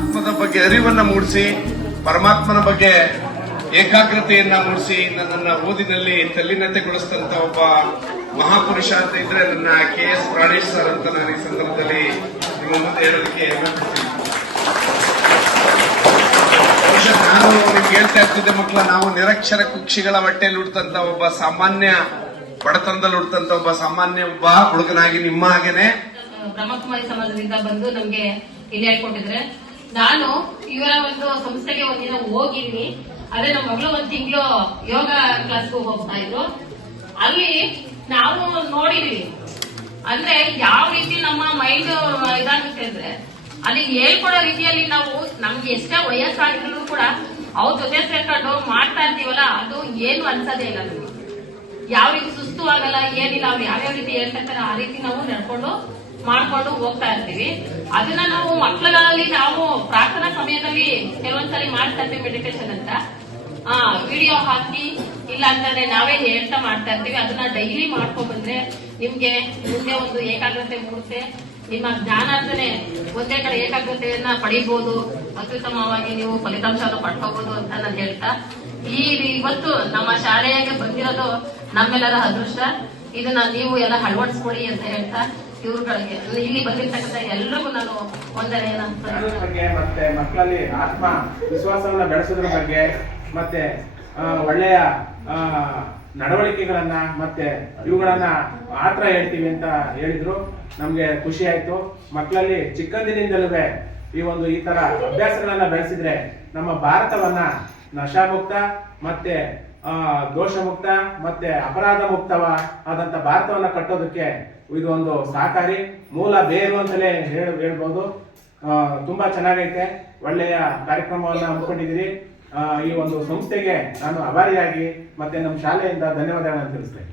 ಆತ್ಮದ ಬಗ್ಗೆ ಅರಿವನ್ನ ಮೂಡಿಸಿ, ಪರಮಾತ್ಮನ ಬಗ್ಗೆ ಏಕಾಗ್ರತೆಯನ್ನ ಮೂಡಿಸಿ, ನನ್ನನ್ನ ಓದಿನಲ್ಲಿ ತಲ್ಲೀನತೆಗೊಳಿಸಿದಂತ ಒಬ್ಬ ಮಹಾಪುರುಷ ಅಂತ ಇದ್ರೆ ನನ್ನ KS ಪ್ರಾಣೇಶ್ ಸರ್ ಅಂತ ನಾನು ಈ ಸಂದರ್ಭದಲ್ಲಿ ನಿಮ್ಮ ಮುಂದೆ ಹೇಳೋದಕ್ಕೆ ನಾನು ನಿಮ್ಗೆ ಹೇಳ್ತಾ ಇರ್ತಿದ್ದೆ ಮಕ್ಕಳ, ನಾವು ನಿರಕ್ಷರ ಕುಕ್ಷಿಗಳ ಹೊಟ್ಟೆಯಲ್ಲಿ ಹುಟ್ಟಂತ ಒಬ್ಬ ಸಾಮಾನ್ಯ ಬಡತನದಲ್ಲಿ ಹುಟ್ಟಂತ ಒಬ್ಬ ಸಾಮಾನ್ಯ ಒಬ್ಬ ಹುಡುಗನಾಗಿ ನಿಮ್ಮ ಹಾಗೇನೆ ಬ್ರಹ್ಮಕುಮಾರಿ ಸಮಾಜದಿಂದ ಬಂದು ನಮ್ಗೆ ಇಲ್ಲಿ ಹೇಳ್ಕೊಟ್ಟಿದ್ರೆ, ನಾನು ಇವರ ಒಂದು ಸಂಸ್ಥೆಗೆ ಒಂದಿನ ಹೋಗಿದ್ದೀನಿ. ಅದೇ ನಮ್ಮ ಮಗಳು ಒಂದ್ ತಿಂಗಳು ಯೋಗ ಕ್ಲಾಸ್ಗೂ ಹೋಗ್ತಾ ಇದ್ರು. ಅಲ್ಲಿ ನಾವು ನೋಡಿದ್ವಿ ಅಂದ್ರೆ ಯಾವ ರೀತಿ ನಮ್ಮ ಮೈಂಡ್ ಇದಾಗುತ್ತೆ ಅಂದ್ರೆ, ಅಲ್ಲಿ ಹೇಳ್ಕೊಡೋ ರೀತಿಯಲ್ಲಿ ನಾವು ನಮ್ಗೆ ಎಷ್ಟೇ ವಯಸ್ಸಾಗಿದ್ರು ಕೂಡ ಅವ್ರ ಜೊತೆ ಸೇರ್ಕೊಂಡು ಮಾಡ್ತಾ ಇರ್ತೀವಲ್ಲ, ಅದು ಏನು ಅನ್ಸದೇ ಇಲ್ಲ ನಮ್ಗೆ. ಯಾವ ರೀತಿ ಸುಸ್ತು ಆಗಲ್ಲ, ಏನಿಲ್ಲ. ಅವ್ರು ಯಾವ್ಯಾವ ರೀತಿ ಹೇಳ್ತಾರೆ ಆ ರೀತಿ ನಾವು ನಡ್ಕೊಂಡು ಮಾಡ್ಕೊಂಡು ಹೋಗ್ತಾ ಇರ್ತೀವಿ. ಅದನ್ನ ನಾವು ಮಕ್ಕಳುಗಳಲ್ಲಿ ನಾವು ಪ್ರಾರ್ಥನಾ ಸಮಯದಲ್ಲಿ ಕೆಲವೊಂದ್ಸಲಿ ಮಾಡ್ತಾ ಇರ್ತೀವಿ ಮೆಡಿಟೇಷನ್ ಅಂತ. ವಿಡಿಯೋ ಹಾಕಿ ಇಲ್ಲ ಅಂತಂದ್ರೆ ನಾವೇ ಹೇಳ್ತಾ ಮಾಡ್ತಾ ಇರ್ತೀವಿ. ಅದನ್ನ ಡೈಲಿ ಮಾಡ್ಕೊಂಡ್ ಬಂದ್ರೆ ನಿಮ್ಗೆ ಮುಂದೆ ಒಂದು ಏಕಾಗ್ರತೆ ಮೂಡುತ್ತೆ. ನಿಮ್ಮ ಜ್ಞಾನಾರ್ಜನೆ ಒಂದೇ ಕಡೆ ಏಕಾಗ್ರತೆಯನ್ನ ಪಡಿಬಹುದು, ಅತ್ಯುತ್ತಮವಾಗಿ ನೀವು ಫಲಿತಾಂಶವನ್ನು ಪಡ್ಕೋಬಹುದು ಅಂತ ನಾನು ಹೇಳ್ತಾ, ಇವತ್ತು ನಮ್ಮ ಶಾಲೆಗೆ ಬಂದಿರೋದು ನಮ್ಮೆಲ್ಲರ ಅದೃಷ್ಟ. ಇದನ್ನ ನೀವು ಎಲ್ಲ ಅಳವಡಿಸ್ಕೊಡಿ ಅಂತ ಹೇಳ್ತಾ, ಇವ್ರುಗಳಿಗೆ ಇಲ್ಲಿ ಬಂದಿರ್ತಕ್ಕಂಥ ಎಲ್ರಿಗೂ ನಾನು ವಂದನೆಯನ್ನ ಬಗ್ಗೆ, ಮತ್ತೆ ಮಕ್ಕಳಲ್ಲಿ ಆತ್ಮ ವಿಶ್ವಾಸವನ್ನ ಬೆಳೆಸೋದ್ರ ಬಗ್ಗೆ, ಮತ್ತೆ ಒಳ್ಳೆಯ ನಡವಳಿಕೆಗಳನ್ನ ಮತ್ತೆ ಇವುಗಳನ್ನ ಮಾತ್ರ ಹೇಳ್ತೀವಿ ಅಂತ ಹೇಳಿದ್ರು. ನಮ್ಗೆ ಖುಷಿ ಆಯ್ತು. ಮಕ್ಕಳಲ್ಲಿ ಚಿಕ್ಕಂದಿನಿಂದಲೂ ಈ ತರ ಅಭ್ಯಾಸಗಳನ್ನ ಬೆಳೆಸಿದ್ರೆ ನಮ್ಮ ಭಾರತವನ್ನ ನಶಾಮುಕ್ತ ಮತ್ತೆ ದೋಷ ಮುಕ್ತ ಮತ್ತೆ ಅಪರಾಧ ಮುಕ್ತವಾದಂತ ಭಾರತವನ್ನ ಕಟ್ಟೋದಕ್ಕೆ ಇದು ಒಂದು ಸಹಕಾರಿ ಮೂಲ ಬೇರು ಅಂತಲೇ ಹೇಳ್ಬೋದು. ತುಂಬಾ ಚೆನ್ನಾಗೈತೆ. ಒಳ್ಳೆಯ ಕಾರ್ಯಕ್ರಮವನ್ನ ಹಮ್ಮಿಕೊಂಡಿದ್ದೀರಿ. ಈ ಒಂದು ಸಂಸ್ಥೆಗೆ ನಾನು ಅಭಾರಿಯಾಗಿ ಮತ್ತೆ ನಮ್ಮ ಶಾಲೆಯಿಂದ ಧನ್ಯವಾದಗಳನ್ನು ತಿಳಿಸ್ತೇನೆ.